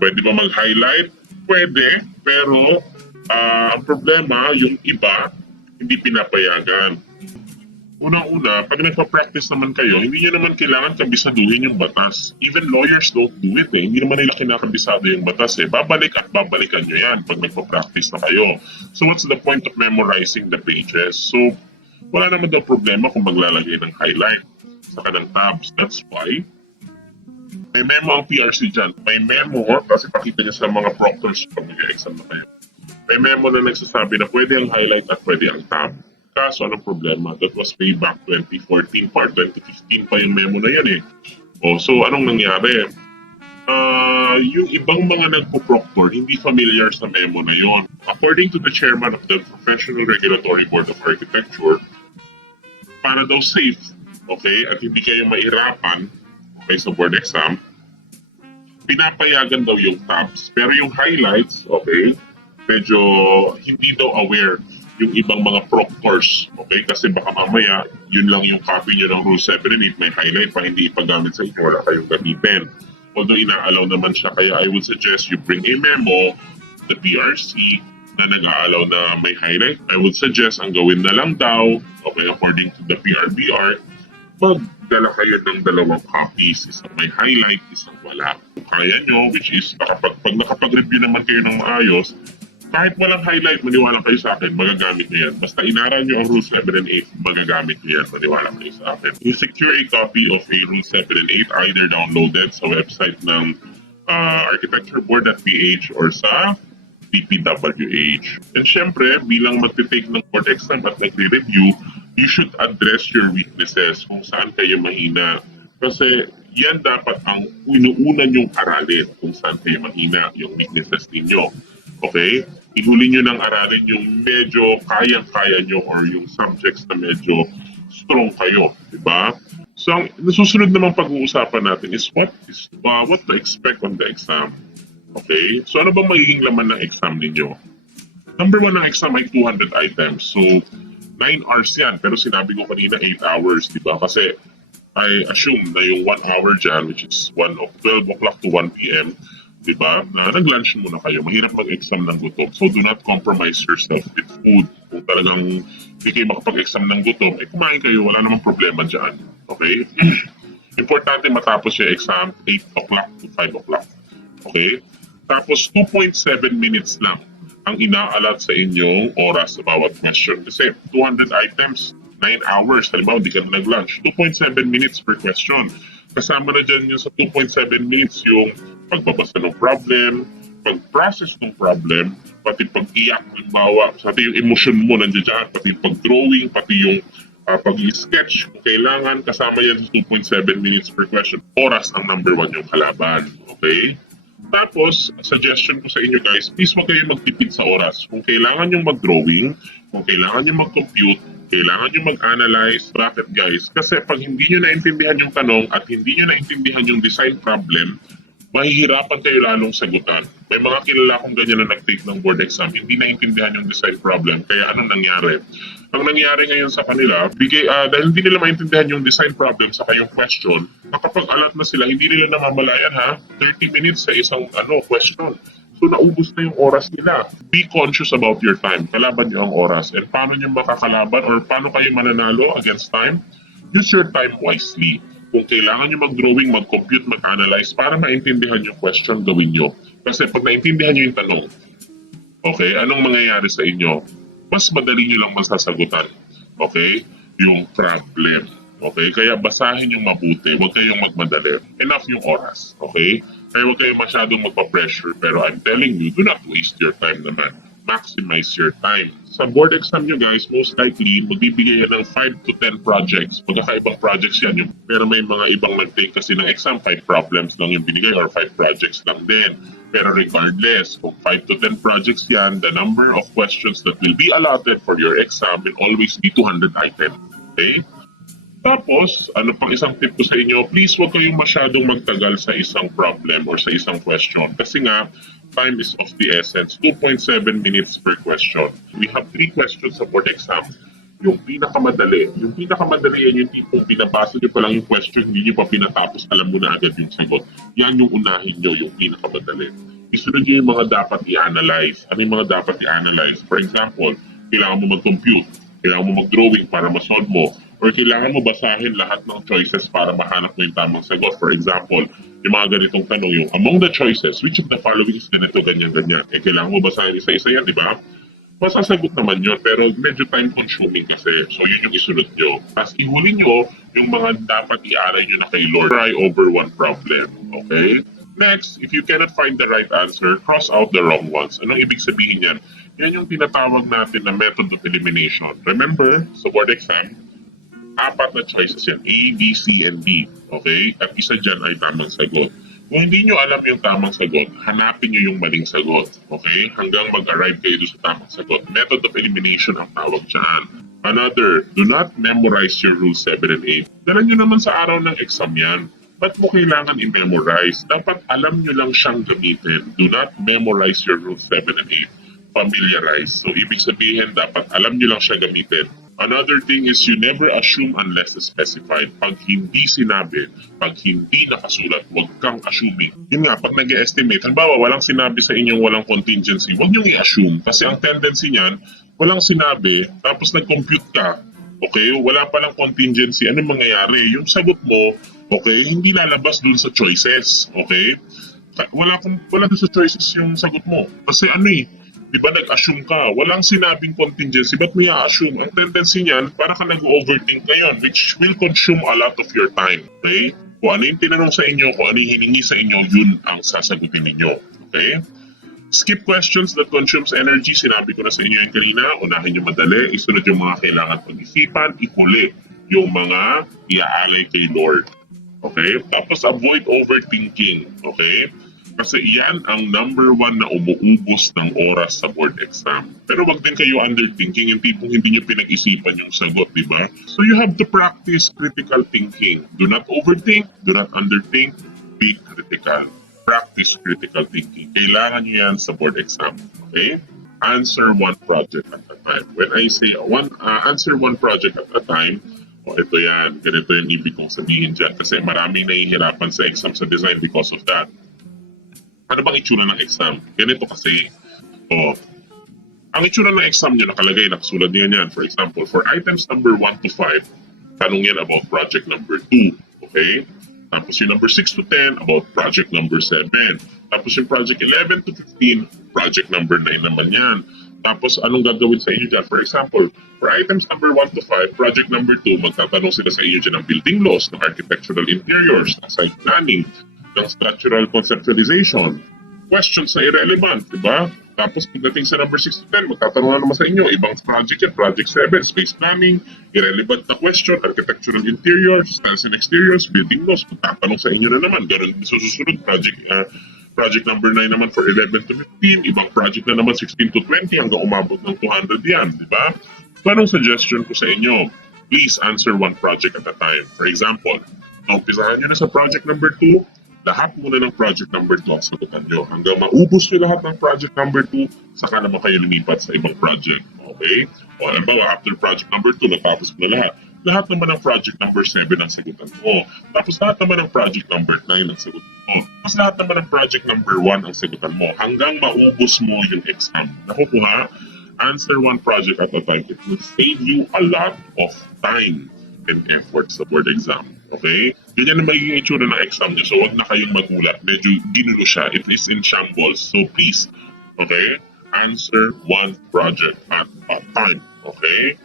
Pwede ba mag-highlight? Pwede, pero ang problema, yung iba, hindi pinapayagan. Unang-una, pag nagpa-practice naman kayo, hindi nyo naman kailangan kabisaduhin yung batas. Even lawyers don't do it eh. Hindi naman nila kinakabisado yung batas eh. Babalik at babalikan nyo yan pag nagpa-practice na kayo. So what's the point of memorizing the pages? So wala naman daw problema kung maglalagay ng highlight sa kanang tabs. That's why may memo ang PRC dyan. May memo, kasi pakita nyo sa mga proctors pag mag-exam na kayo. May memo na nagsasabi na pwede ang highlight at pwede ang tab. Kaso anong problema? That was way back 2014 pa, 2015 pa yung memo na yan eh. So anong nangyari? Yung ibang mga nagpo-proctor hindi familiar sa memo na yon. According to the chairman of the Professional Regulatory Board of Architecture, para daw safe, okay, at hindi kayo mahirapan, okay, sa board exam, pinapayagan daw yung tabs. Pero yung highlights, okay, medyo hindi daw aware yung ibang mga proctors, okay? Kasi baka mamaya, yun lang yung copy nyo ng Rule 7 and 8, may highlight pa, hindi ipagamit sa inyo, wala kayong gamitin. Although ina-allow naman siya, kaya I would suggest you bring a memo, the PRC, na nag-aalaw na may highlight. I would suggest ang gawin na lang daw, okay, according to the PRBR, magdala kayo ng 2 copies, isang may highlight, isang wala. Kung kaya nyo, which is, pag nakapag-review naman kayo ng maayos, kahit walang highlight, maniwala kayo sa akin, magagamit nyo yan. Basta inaral nyo ang Rule 7 and 8, magagamit nyo yan, maniwala kayo sa akin. You secure a copy of a Rule 7 and 8 either downloaded sa website ng architectureboard.ph or sa DPWH. And syempre, bilang magte-take ng board exam at nagre-review, you should address your weaknesses kung saan kayo mahina. Kasi yan dapat ang inuuna nyong aralin kung saan kayo mahina, yung weaknesses ninyo. Okay? Ihuli nyo ng aralin yung medyo kayang-kaya nyo or yung subjects na medyo strong kayo. Diba? So, ang nasusunod namang pag-uusapan natin is what to expect on the exam. Okay? So, ano bang magiging laman ng exam ninyo? Number 1 ng exam ay 200 items. So, 9 hours yan. Pero sinabi ko kanina 8 hours. Diba? Kasi I assume na yung 1 hour dyan, which is 12 o'clock to 1 p.m., diba? Na nag-lunch muna kayo. Mahirap mag-exam ng gutom. So do not compromise yourself with food. Kung talagang hindi kayo makapag-exam ng gutom, kumain kayo, wala namang problema dyan. Okay? Importante matapos yung exam 8 o'clock to 5 o'clock. Okay? Tapos 2.7 minutes lang ang ina-allot sa inyong oras sa bawat question. Kasi 200 items, 9 hours. Halimbawa, hindi ka na nag-lunch. 2.7 minutes per question. Kasama na dyan yung sa 2.7 minutes yung pagbabasa ng problem, pag-process ng problem, pati pag-iyak, halimbawa, pati yung emotion mo nandiyan dyan, pati pag-drawing, pati yung pag-sketch. Kung kailangan, kasama yan sa 2.7 minutes per question. Oras ang number 1 yung kalaban. Okay? Tapos, suggestion ko sa inyo guys, please huwag kayo magtipid sa oras. Kung kailangan yung mag-drawing, kung kailangan yung mag-compute, kailangan nyo mag-analyze. Bakit guys? Kasi pag hindi nyo naintindihan yung tanong at hindi nyo naintindihan yung design problem, mahihirapan kayo lalong sagutan. May mga kilala akong ganyan na nag-take ng board exam, hindi naintindihan yung design problem. Kaya anong nangyari? Ang nangyari ngayon sa kanila, dahil hindi nila maintindihan yung design problem sa kayong question, nakapag-alat na sila, hindi nila namamalayan 30 minutes sa isang question. So naubos na yung oras nila. Be conscious about your time. Kalaban nyo ang oras. And paano nyo makakalaban or paano kayo mananalo against time? Use your time wisely. Kung kailangan nyo mag-drawing, mag-compute, mag-analyze para maintindihan yung question, gawin nyo. Kasi pag naintindihan nyo yung tanong, okay, anong mangyayari sa inyo? Mas madali nyo lang masasagutan. Okay? Yung problem. Okay? Kaya basahin yung mabuti. Huwag kayong magmadali. Enough yung oras. Okay? Kaya huwag kayong masyadong magpa-pressure. Pero I'm telling you, do not waste your time naman. Maximize your time. Sa board exam nyo guys, most likely, magbibigay yan ng 5 to 10 projects. Magkakaibang projects yan. Pero may mga ibang nag-take kasi ng exam, 5 problems lang yung binigay or 5 projects lang din. Pero regardless, kung 5 to 10 projects yan, the number of questions that will be allotted for your exam will always be 200 items. Okay? Tapos, ano pang isang tip ko sa inyo, please huwag kayong masyadong magtagal sa isang problem or sa isang question. Kasi nga, time is of the essence. 2.7 minutes per question. We have 3 questions sa board exam. Yung pinakamadali. Yung pinakamadali yan yung tipong binabasa nyo pa lang yung question, hindi nyo pa pinatapos, alam mo na agad yung sagot. Yan yung unahin nyo, yung pinakamadali. Isunod nyo yung mga dapat i-analyze. Ano yung mga dapat i-analyze? For example, kailangan mo mag-compute, kailangan mo mag-drawing para ma-solve mo, or kailangan mo basahin lahat ng choices para mahanap mo yung tamang sagot. For example, yung mga ganitong tanong, yung among the choices, which of the following is ganito, ganyan, ganyan. Kailangan mo basahin isa-isa yan, di ba? Masasagot naman yun, pero medyo time-consuming kasi. So, yun yung isunod nyo. Tapos, ihuli nyo yung mga dapat i-aral nyo na kay Lord. Try over one problem. Okay? Next, if you cannot find the right answer, cross out the wrong ones. Anong ibig sabihin yan? Yan yung tinatawag natin na method of elimination. Remember, sa board exam, apat na choices yan. A, B, C, and D. Okay? At isa dyan ay tamang sagot. Kung hindi nyo alam yung tamang sagot, hanapin nyo yung maling sagot. Okay? Hanggang mag-arrive kayo doon sa tamang sagot. Method of elimination ang tawag dyan. Another, do not memorize your rules 7 and 8. Dala nyo naman sa araw ng exam yan. Ba't mo kailangan i-memorize? Dapat alam nyo lang siyang gamitin. Do not memorize your rules 7 and 8. Familiarize. So, ibig sabihin, dapat alam nyo lang siya gamitin. Another thing is you never assume unless specified. Pag hindi sinabi, pag hindi nakasulat, huwag kang assuming. Yun nga, pag nag-estimate, halimbawa walang sinabi sa inyong walang contingency, huwag niyong i-assume. Kasi ang tendency niyan, walang sinabi, tapos nag-compute ka. Okay? Wala palang contingency. Anong mangyayari? Yung sagot mo, okay, hindi lalabas dun sa choices. Okay? Wala dun sa choices yung sagot mo. Kasi ano di ba nag-assume ka? Walang sinabing contingency, ba't mo i-assume? Ang tendency niyan, para ka nag-overthink ngayon, which will consume a lot of your time. Okay? Kung ano yung tinanong sa inyo, kung ano yung hiningi sa inyo, yun ang sasagutin ninyo. Okay? Skip questions that consumes energy. Sinabi ko na sa inyo yung kanina. Unahin yung madali. Isunod yung mga kailangan pag-isipan. Ihuli yung mga iaalay kay Lord. Okay? Tapos avoid overthinking. Okay? Kasi yan ang number 1 na umuubos ng oras sa board exam. Pero wag din kayo underthinking, yung tipong hindi nyo pinag-isipan yung sagot, di ba? So you have to practice critical thinking. Do not overthink, do not underthink, be critical. Practice critical thinking. Kailangan nyo yan sa board exam. Okay? Answer one project at a time. When I say answer one project at a time, ito yan, ganito yung ibig kong sabihin dyan. Kasi maraming nahihirapan sa exam sa design because of that. Ano bang itsura ng exam? Ganito kasi, ang itsura ng exam nyo nakalagay, nakasulat niya yan. For example, for items number 1 to 5, tanong yan about project number 2. Okay? Tapos yung number 6 to 10, about project number 7. Tapos yung project 11 to 15, project number 9 naman yan. Tapos anong gagawin sa inyo dyan? For example, for items number 1 to 5, project number 2, magtatanong sila sa inyo dyan ng building laws, ng architectural interiors, ng site planning, ng structural conceptualization, questions na irrelevant, di ba? Tapos pagdating sa number 6 to 10, magtatanong na naman sa inyo, ibang project yan, project 7, space planning, irrelevant na question, architectural interiors, styles and exteriors, building laws, magtatanong sa inyo na naman. Ganun sa susunod, project number 9 naman for 11 to 15, ibang project na naman 16 to 20 hanggang umabot ng 200 yan, di ba? So anong suggestion ko sa inyo? Please answer one project at a time. For example, umpisahan nyo na sa project number 2, lahat muna ng project number 2 ang sagutan nyo. Hanggang maubos nyo lahat ng project number 2, saka naman kayo lumipat sa ibang project. Okay? O halimbawa, after project number 2, natapos mo na lahat. Lahat naman ng project number 7 ang sagutan mo. Tapos lahat naman ng project number 9 ang sagutan mo. Tapos lahat naman ng project number 1 ang sagutan mo. Hanggang maubos mo yung exam. Nakukuha? Answer one project at a time. It will save you a lot of time and effort sa board exam. Okay? Ganyan na magiging itsura ng exam nyo. So, wag na kayong magulat. Medyo ginulo siya. It is in shambles. So, please, okay? Answer one project at a time. Okay?